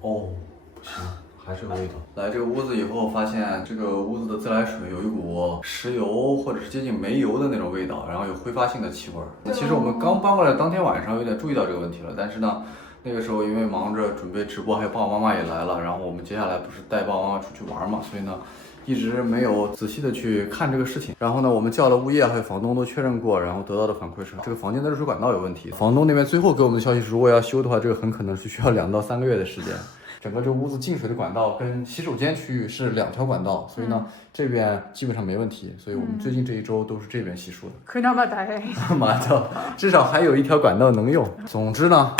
哦，不行，还是有味道。来这个屋子以后，发现这个屋子的自来水有一股石油或者是接近煤油的那种味道，然后有挥发性的气味。其实我们刚搬过来当天晚上有点注意到这个问题了，但是呢，那个时候因为忙着准备直播，还有爸爸妈妈也来了，然后我们接下来不是带爸爸妈妈出去玩嘛，所以呢。一直没有仔细的去看这个事情，然后呢，我们叫了物业还有房东都确认过，然后得到的反馈是这个房间的热水管道有问题。房东那边最后给我们的消息是，如果要修的话，这个很可能是需要2到3个月的时间。整个这屋子进水的管道跟洗手间区域是2条管道，所以呢，这边基本上没问题，所以我们最近这一周都是这边洗漱的。马上至少还有1条管道能用。总之呢。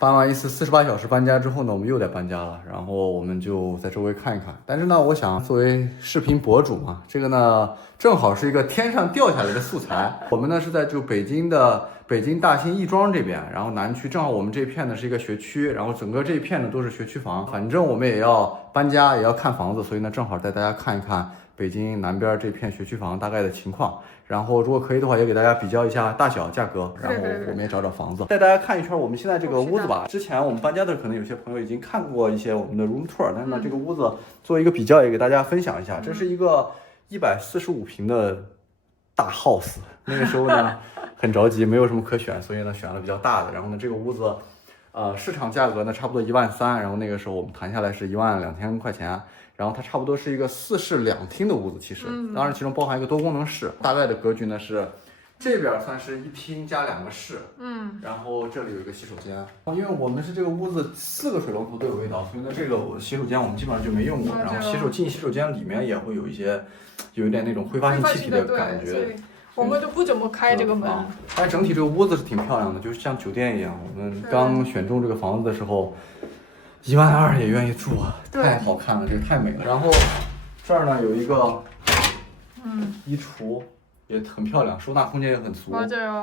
搬完一次48小时搬家之后呢，我们又得搬家了，然后我们就在周围看一看。但是呢，我想作为视频博主嘛，这个呢正好是一个天上掉下来的素材。我们呢是在就北京大兴亦庄这边，然后南区正好我们这片呢是一个学区，然后整个这一片呢都是学区房。反正我们也要搬家，也要看房子，所以呢正好带大家看一看北京南边这片学区房大概的情况。然后如果可以的话，也给大家比较一下大小价格，然后我们也找找房子，带大家看一圈我们现在这个屋子吧。之前我们搬家的可能有些朋友已经看过一些我们的 room tour， 但是呢，这个屋子作为一个比较，也给大家分享一下。这是一个145平的大 house， 那个时候呢很着急，没有什么可选，所以呢选了比较大的。然后呢，这个屋子，市场价格呢差不多13000，然后那个时候我们谈下来是12000块钱。然后它差不多是一个4室2厅的屋子，其实，当然其中包含一个多功能室。大概的格局呢是，这边算是1厅加2个室，然后这里有一个洗手间。因为我们是这个屋子4个水龙头都有味道，所以呢这个洗手间我们基本上就没用过。然后进洗手间里面也会有一点那种挥发性气体的感觉。我们都不怎么开这个门，但整体这个屋子是挺漂亮的，就是像酒店一样。我们刚选中这个房子的时候。12000也愿意住啊，太好看了，这个太美了。然后这儿呢有一个衣橱，也很漂亮，收纳空间也很足。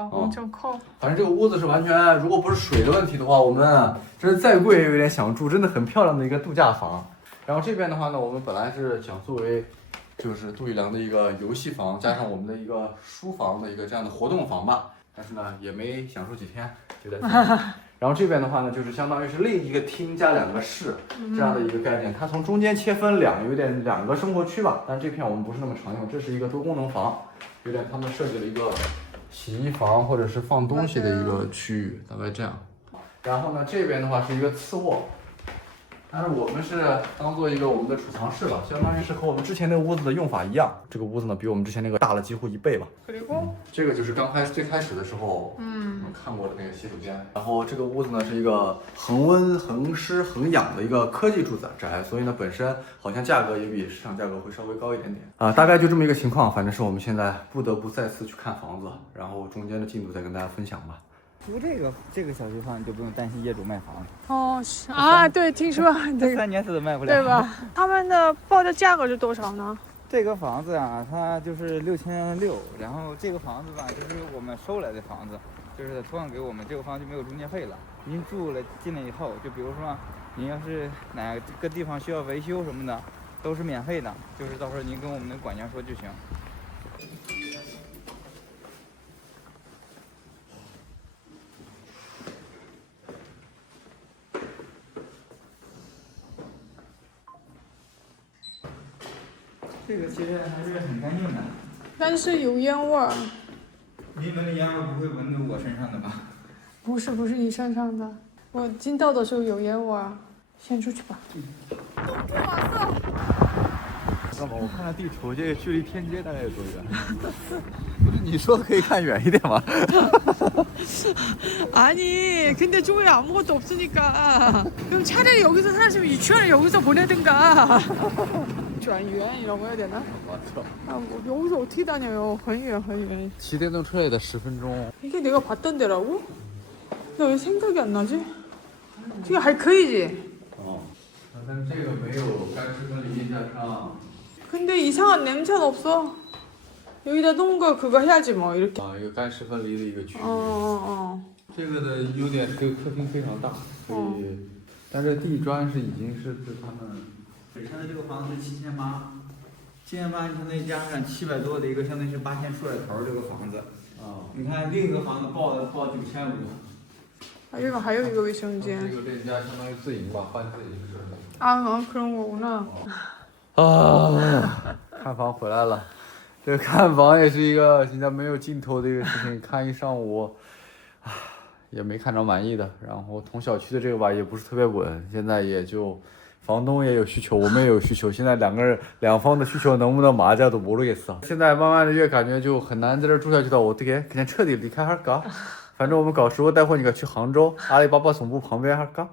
엄청 커。反正这个屋子是完全，如果不是水的问题的话，我们真是再贵也有点想住，真的很漂亮的一个度假房。然后这边的话呢，我们本来是想作为就是杜一良的一个游戏房，加上我们的一个书房的一个这样的活动房吧，但是呢也没享受几天就在。然后这边的话呢，就是相当于是另一个厅加2个室这样的一个概念，它从中间切分有点2个生活区吧，但这片我们不是那么常用，这是一个多功能房，有点他们设计了一个洗衣房或者是放东西的一个区域，大概这样。然后呢，这边的话是一个次卧，但是我们是当做一个我们的储藏室吧，相当于是和我们之前那个屋子的用法一样。这个屋子呢，比我们之前那个大了几乎1倍吧。这个就是最开始的时候，我们看过的那个洗手间。然后这个屋子呢是一个恒温、恒湿、恒氧的一个科技住宅，所以呢本身好像价格也比市场价格会稍微高一点点啊。大概就这么一个情况，反正是我们现在不得不再次去看房子，然后中间的进度再跟大家分享吧。租这个小区房，你就不用担心业主卖房了。哦，是啊，对，听说这个3年死都卖不了，对吧？他们的报的价格是多少呢？这个房子啊，它就是6600，然后这个房子吧，就是我们收来的房子，就是他托管给我们，这个房子就没有中介费了。您住了进来以后，就比如说您要是哪个地方需要维修什么的，都是免费的，就是到时候您跟我们的管家说就行。这个其实还是很干净的，但是有烟味儿。您闻的烟味不会闻到我身上的吧？不是你身上的，我进到的时候有烟味儿。先出去吧。干嘛？我看看地图，这个距离天街大概有多远？不是你说可以看远一点吗？ 아니 근데 주위에 아무것도 없으니까 그럼 차라리 여기서 사시면 유치원을 여기서 보내든가. 转园 이라고 해야 되나? 아, 뭐 여기서 어떻게 다녀요? 很远很远.骑电动车也得10分钟. 이게 내가 봤던 데라고? 나 왜 생각이 안 나지? 이게还可以지?但这个没有干湿分离加上. 근데 이상한 냄새는 없어. 여기다 놓은 거 그거 해야지 뭐 이렇게. 一个干湿分离的一个区域. 这个的优点是这个客厅非常大，所以，但是地砖是已经是他们。现在这个房子是7800，7800你相当于加上700多的一个，相当于是8000出来头这个房子。你看另一个房子报9500。还有一个卫生间。这个链家相当于自营吧，半自营是。그런 거구나. 啊，看房回来了。这个看房也是一个现在没有尽头的一个事情，看一上午，也没看着满意的。然后同小区的这个吧也不是特别稳，现在也就房东也有需求，我们也有需求，现在两方的需求能不能麻将都모르겠어。现在慢慢的越感觉就很难在这住下去了，我得可能彻底离开할까。反正我们搞实物带货，你可去杭州阿里巴巴总部旁边할까。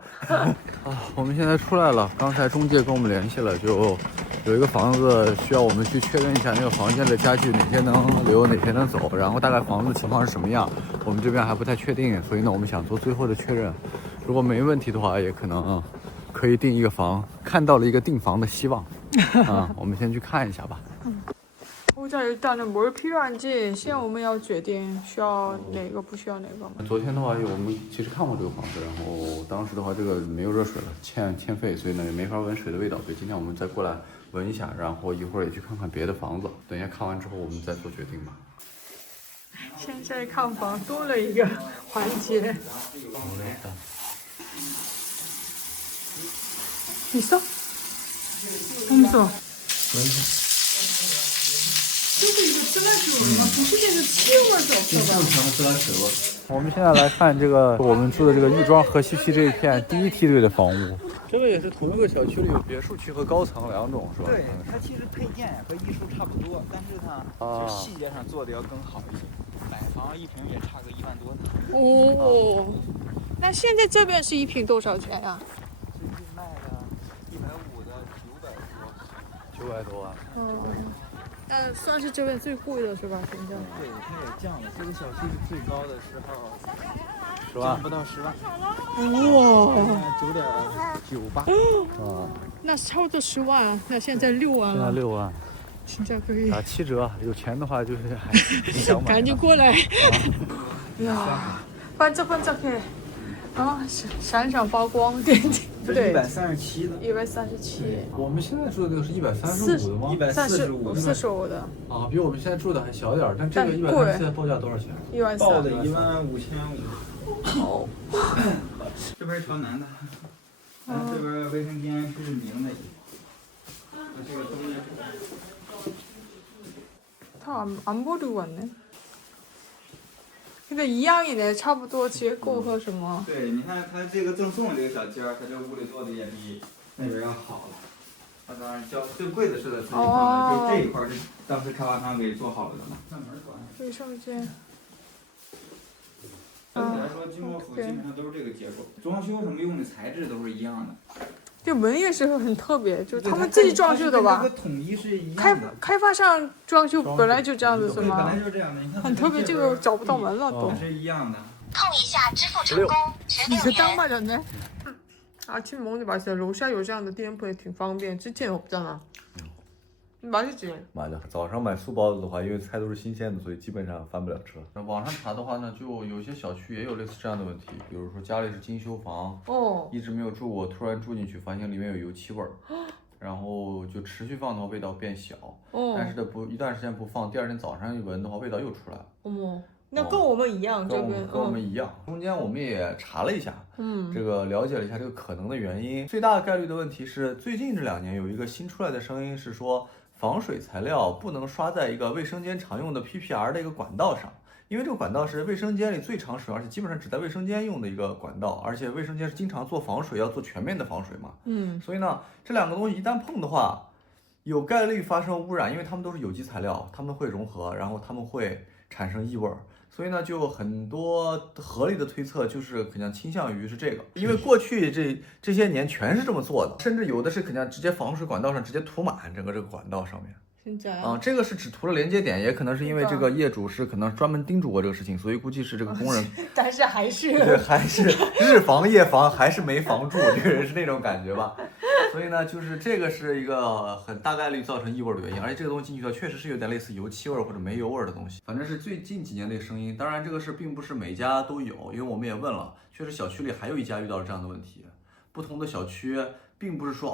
我们现在出来了，刚才中介跟我们联系了，就有一个房子需要我们去确认一下那个房间的家具哪些能留，哪些能走，然后大概房子情况是什么样，我们这边还不太确定，所以呢我们想做最后的确认，如果没问题的话，也可能可以订一个房，看到了一个订房的希望。我们先去看一下吧。 보자 일단은 뭘 필요한지现在我们要决定需要哪个不需要哪个嘛。昨天的话，我们其实看过这个房子，然后当时的话，这个没有热水了，欠费，所以呢也没法闻水的味道。所以今天我们再过来闻一下，然后一会儿也去看看别的房子。等一下看完之后，我们再做决定吧。现在看房多了一个环节。있어？ 없어。 就是一个自来水味吗？不是那个气味走的吧？正常的自来水味。我们现在来看这个我们住的这个亦庄河西区这一片第一梯队的房屋。这个也是同一个小区里有别墅区和高层两种，是吧？对，它其实配件和艺术差不多，但是它就细节上做的要更好一些。买房一平也差个1万多呢。哦，那现在这边是一平多少钱呀？最近卖的150的900多。900多啊？那算是这边最贵的是吧？现在？对，它也降了。这个小区最高的时候10万，不到10万。哇9.98。那差不多10万，那现在6万了。现在6万，现在可以打7折，有钱的话就是还想买。赶紧过来。呀，반짝반짝해，闪闪发光，点点不对137的。137。我们现在住的这个是135的吗145的。啊，比我们现在住的还小点儿，但这个130现在报价多少钱？13000。报的15500。哦。这边朝南的，这边卫生间是明的。这个东西。다 안 버리고 왔네. 근데 이양이네, 差不多结构和什么。对，你看它这个赠送这个小间儿，它这屋里做的也比那边要好了。它当然最贵的是在自己放的，就这一块是当时开发商给做好了的嘛。上门关。卫生间。整体来说，金国府基本上都是这个结构，装修什么用的材质都是一样的。这门也是很特别，就是他们自己装修的吧？统一是一样的。开发商装修本来就这样子是吗？本来就是这样的，你看。很特别，这个找不到门了都。是一样的。碰一下支付成功，16元。 딱 맞았네. 아침 먹는 게 맛있어요. 러시아 요지하는店铺也挺方便，之前없잖아. 맛있지? 맞아. 早上买素包子的话，因为菜都是新鲜的，所以基本上翻不了车。那网上查的话呢，就有些小区也有类似这样的问题，比如说家里是精修房，一直没有住过，突然住进去发现里面有油漆味儿，然后就持续放的话味道变小，但是一段时间不放，第二天早上一闻的话味道又出来了。어머. 那跟我们一样，这边跟我们一样。中间我们也查了一下，这个了解了一下这个可能的原因。最大的概率的问题是，最近这2年有一个新出来的声音是说，防水材料不能刷在一个卫生间常用的 PPR 的一个管道上，因为这个管道是卫生间里最常使用，而且基本上只在卫生间用的一个管道，而且卫生间是经常做防水，要做全面的防水嘛。所以呢，这2个东西一旦碰的话，有概率发生污染，因为它们都是有机材料，它们会融合，然后它们会产生异味。所以呢，就很多合理的推测就是可能倾向于是这个，因为过去这些年全是这么做的，甚至有的是可能直接防水管道上直接涂满整个这个管道上面。这个是只涂了连接点，也可能是因为这个业主是可能专门叮嘱过这个事情，所以估计是这个工人，但是还是对，还是日防夜防，还是没防住，这个人是那种感觉吧。所以呢，就是这个是一个很大概率造成异味的原因，而且这个东西进去的确实是有点类似油漆味或者煤油味的东西，反正是最近几年的声音。当然，这个是并不是每家都有，因为我们也问了，确实小区里还有一家遇到了这样的问题。不同的小区并不是说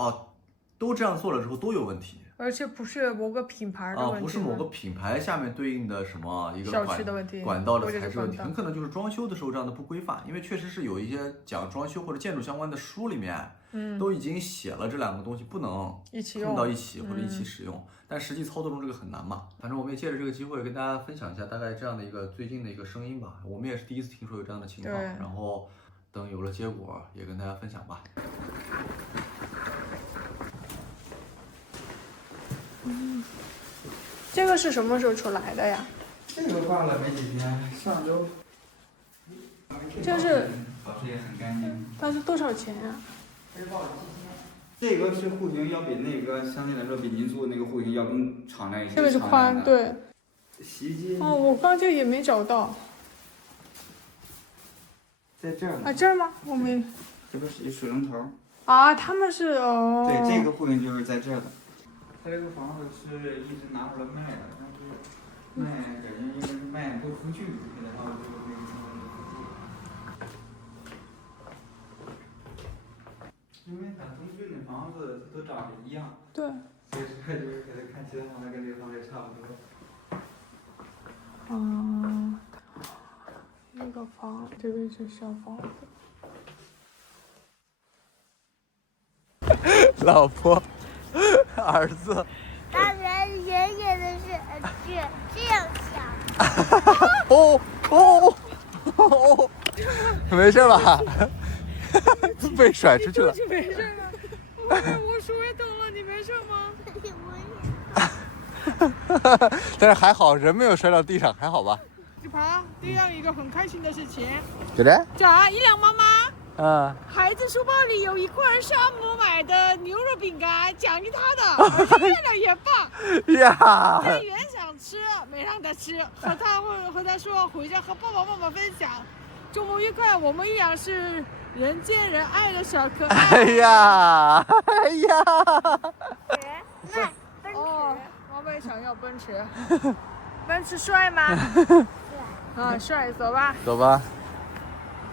都这样做了之后都有问题。而且不是某个品牌的问题，不是某个品牌下面对应的什么一个小区的问题，管道的材质问题，或者是管道很可能就是装修的时候这样的不规范。因为确实是有一些讲装修或者建筑相关的书里面，都已经写了这两个东西不能一起碰到一起或者一起使用，但实际操作中这个很难嘛。反正我们也借着这个机会跟大家分享一下大概这样的一个最近的一个声音吧。我们也是第一次听说有这样的情况，然后等有了结果也跟大家分享吧。这个是什么时候出来的呀？这个挂了没几天，上周。这是保持也很干净。它是多少钱呀？这个是户型要比那个相对来说比您做的那个户型要更敞亮一些。这个是宽，对。洗衣机。哦，我刚这个也没找到。在这儿呢。啊，这儿吗？我没。这不是一水龙头。啊，他们是哦。对，这个户型就是在这儿的。他这个房子是一直拿出来卖的，但是卖感觉因为卖不出去，然后就那个。因为咱东郡的房子都长得一样，对，所以说就是给他看其他房子跟这个房子也差不多。那个房，这边是小房子。老婆，儿子。大人远远的是这样想。没事吧？被甩出去了。没事吧？我手也疼了，你没事吗？但是还好，人没有摔到地上，还好吧？这旁这样一个很开心的事情。对的。讲一两妈妈。孩子书包里有一块山姆买的牛肉饼干，奖励他的，而且越来越棒。呀！店员想吃，没让他吃，和他说回家和爸爸妈妈分享。周末愉快，我们依然是人见人爱的小可爱。哎呀！奔驰。妈妈也想要奔驰。奔驰帅吗？帅，走吧。走吧。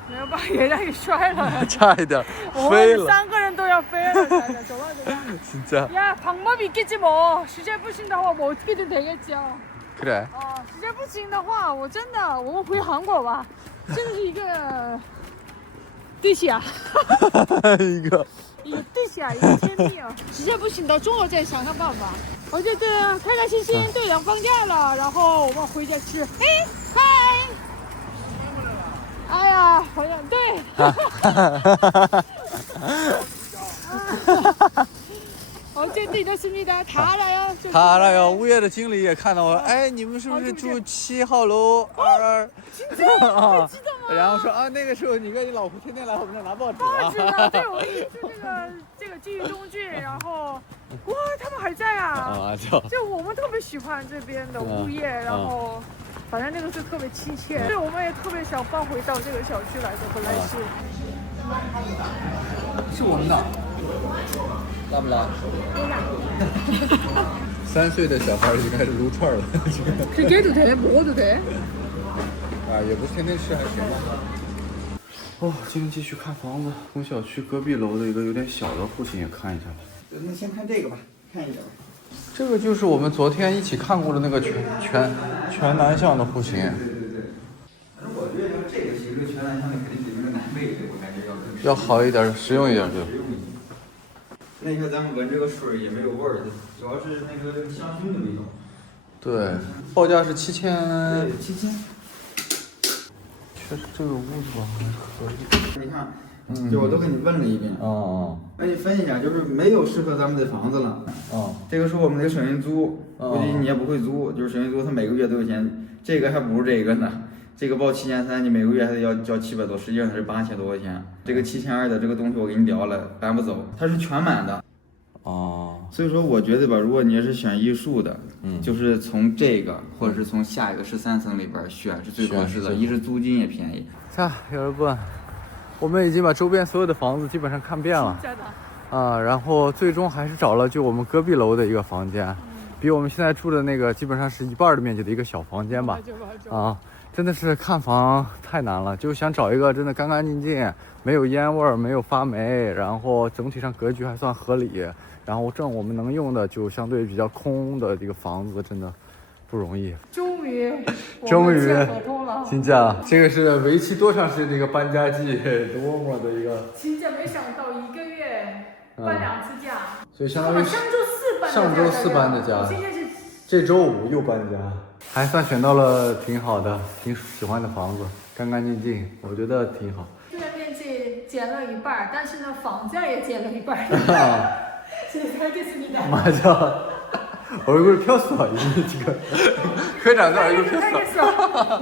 没有把人家给摔了，差一点飞了。我们3个人都要飞了，走吧走吧。 진짜. 야, 방법이 있겠지 뭐. 实在不行的话, 뭐 어떻게든 되겠죠. 그래. 实在不行的话, 我真的, 我们回韩国吧. 真的是一个地下. 一个地下, 一个天地啊. 实在不行的中午再想想办法. 어쨌든开开心心都要放假了, 然后我们回家吃.嗨。 哎呀，好像对。어쨌든이렇습니다. 다 알아요. 다 알아요. 우예的经理也看到我，哎，你们是不是住7号楼22？然后说啊，那个时候你跟你老婆天天来我们这拿报纸啊。报纸呢？对，我一直这个记忆中剧，然后哇，他们还在啊！就我们特别喜欢这边的物业，然后反正那个是特别亲切，对，我们也特别想搬回到这个小区来的，本来是。是我们的。拉不拉？3岁的小孩已经开始撸串了。是给都得，먹어도 돼？也不是天天吃还行吧。今天继续看房子，从小区隔壁楼的一个有点小的户型也看一下吧。那先看这个吧，看一眼吧。这个就是我们昨天一起看过的那个全南向的户型。对。反正我觉得这个其实全南向的肯定比那个南北的我感觉要好一点，实用一点，对。那你看咱们闻这个水也没有味儿，主要是那个香薰的味道。对，报价是7000。对，7000。确实这个屋子吧还可以。你看，就我都给你问了一遍。那你分析一下，就是没有适合咱们的房子了。这个是我们的省人租，估计你也不会租，就是省人租，他每个月都有钱。这个还不如这个呢。这个报7300，你每个月还得要交700多，实际上它是8000多块钱。这个7200的这个东西我给你聊了，搬不走，它是全满的。所以说我觉得吧，如果你要是选艺术的，就是从这个或者是从下一个13层里边选是最合适的，一是租金也便宜。자 여러분，我们已经把周边所有的房子基本上看遍了，然后最终还是找了就我们隔壁楼的一个房间，比我们现在住的那个基本上是1半的面积的一个小房间吧，真的是看房太难了，就想找一个真的干干净净，没有烟味儿，没有发霉，然后整体上格局还算合理，然后我们能用的就相对比较空的这个房子，真的不容易。终于合同了。金价，这个是为期多长时间的一个搬家季，多么的一个。진짜没想到1个月搬2次家，所以相当于上周四搬的家，现在是这周5又搬家，还算选到了挺好的、挺喜欢的房子，干干净净，我觉得挺好。虽然面积减了一半，但是呢，房价也减了一半。谢谢알겠습니다。 맞아. 얼굴 폈어 이미 지금. 회장도 얼굴 폈어.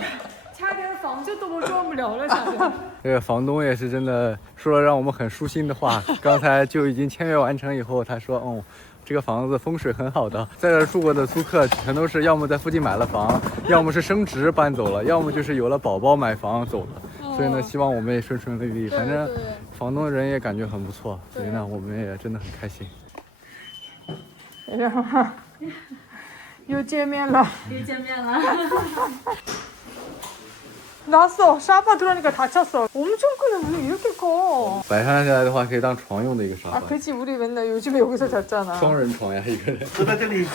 差点房子都赚不了了，差点。这个房东也是真的说了让我们很舒心的话，刚才就已经签约完成以后，他说，这个房子风水很好的，在这住过的租客全都是要么在附近买了房，要么是升职搬走了，要么就是有了宝宝买房走了。所以呢，希望我们也顺顺利利，反正房东人也感觉很不错，所以呢，我们也真的很开心。然后又见面了。나왔어.沙发 들어오니까 다쳤어. 엄청 크네. 왜 이렇게 커? 摆上下来的话可以当床用的一个沙发。 그치. 우리 맨날 요즘에 여기서 잤잖아. 双人床呀，一个人。坐在这里。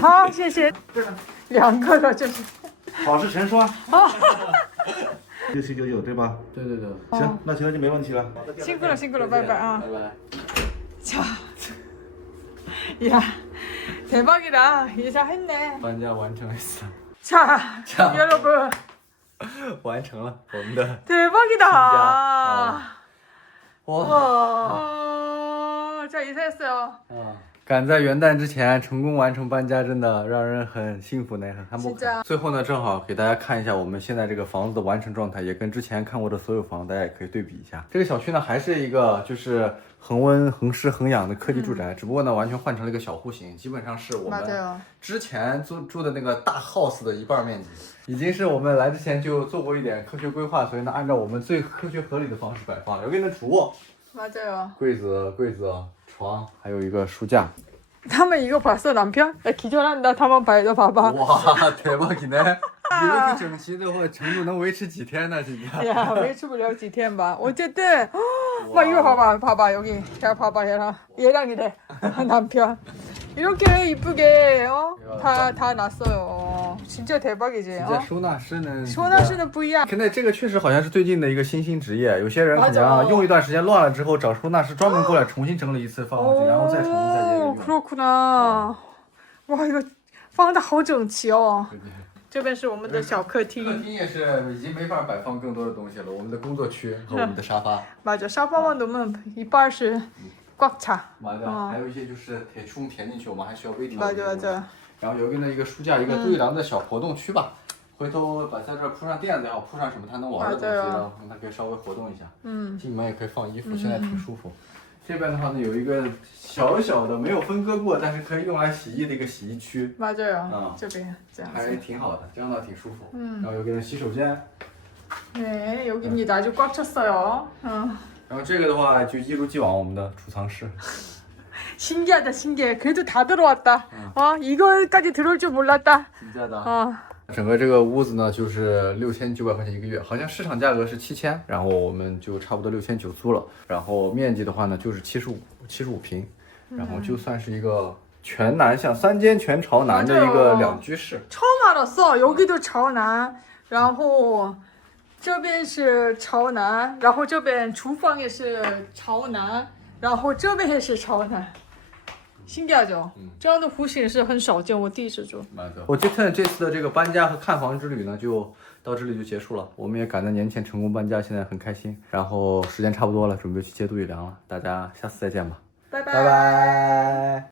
好，谢谢。2个的，这是。好事成双。6799对吧？对对对。行，那行就没问题了。辛苦了，辛苦了，拜拜啊。拜拜。 자, 야, 대박이다. 예상했네. 搬家完成했어. 자, 여러분. 完成了我们的 대박이다. 와. 자, 이사했어요. 赶在元旦之前成功完成搬家，真的让人很幸福呢，很행복해。最后呢，正好给大家看一下我们现在这个房子的完成状态，也跟之前看过的所有房，大家也可以对比一下。这个小区呢，还是一个就是恒温、恒湿、恒氧的科技住宅，只不过呢，完全换成了一个小户型，基本上是我们之前住的那个大 house 的1半面积，已经是我们来之前就做过一点科学规划，所以呢，按照我们最科学合理的方式摆放。여기는主卧， 맞아요. 柜子、床，还有一个书架。 他们 이거 봤어 남편? 나 기절한다. 한번 봐요. 봐봐. 와 대박이네. 이렇게 정치의程度能维持几天呢? 진짜. 야, 维持不了几天吧. 어쨌든 막 이거 봐봐 여기. 자 봐봐 얘랑 이래. 남편. 이렇게 이쁘게 다 놨어요. 진짜 대박이지. 진짜 收纳师呢? 收纳师的不一样. 근데 这个确实好像是最近的一个新兴职业，有些人可能用一段时间乱了之后，找收纳师专门过来重新整理一次放上去，然后再重新再接着用。 그렇구나. 와 이거放的好整齐哦。这边是我们的小客厅。客厅也是已经没法摆放更多的东西了，我们的工作区和我们的沙发。 맞아,沙发만 놓으면一半是꽉 차. 맞아. 还有一些就是대충填进去，我们还需要微调。 맞아. 然后有一个书架，一个对廊的小活动区吧。回头把在这铺上垫子也好，铺上什么他能玩的东西，然后它可以稍微活动一下。进门也可以放衣服，现在挺舒服。这边的话呢，有一个小小的没有分割过，但是可以用来洗衣的一个洗衣区。 맞아요. 这边这样子。还挺好的，这样倒挺舒服。然后有个洗手间。 네, 여기입니다. 아주 꽉 찼어요. 然后这个的话就一如既往我们的储藏室。 신기하다, 신기해. 그래도 다 들어왔다. 이걸까지 들어올 줄 몰랐다. 진짜다. 整个这个屋子呢，就是6900块钱1个月，好像市场价格是7000，然后我们就差不多6900租了。然后面积的话呢，就是75平，然后就算是一个全南向3间全朝南的一个2居室。 처음 알았어. 여기도朝南, 然后这边是朝南, 然后这边厨房也是朝南, 然后这边也是朝南。 신기하죠? 这样的户型是很少见，我第一次住。我这次的这个搬家和看房之旅呢，就到这里就结束了。我们也赶在年前成功搬家，现在很开心。然后时间差不多了，准备去接杜宇良了。大家下次再见吧，拜拜。拜拜。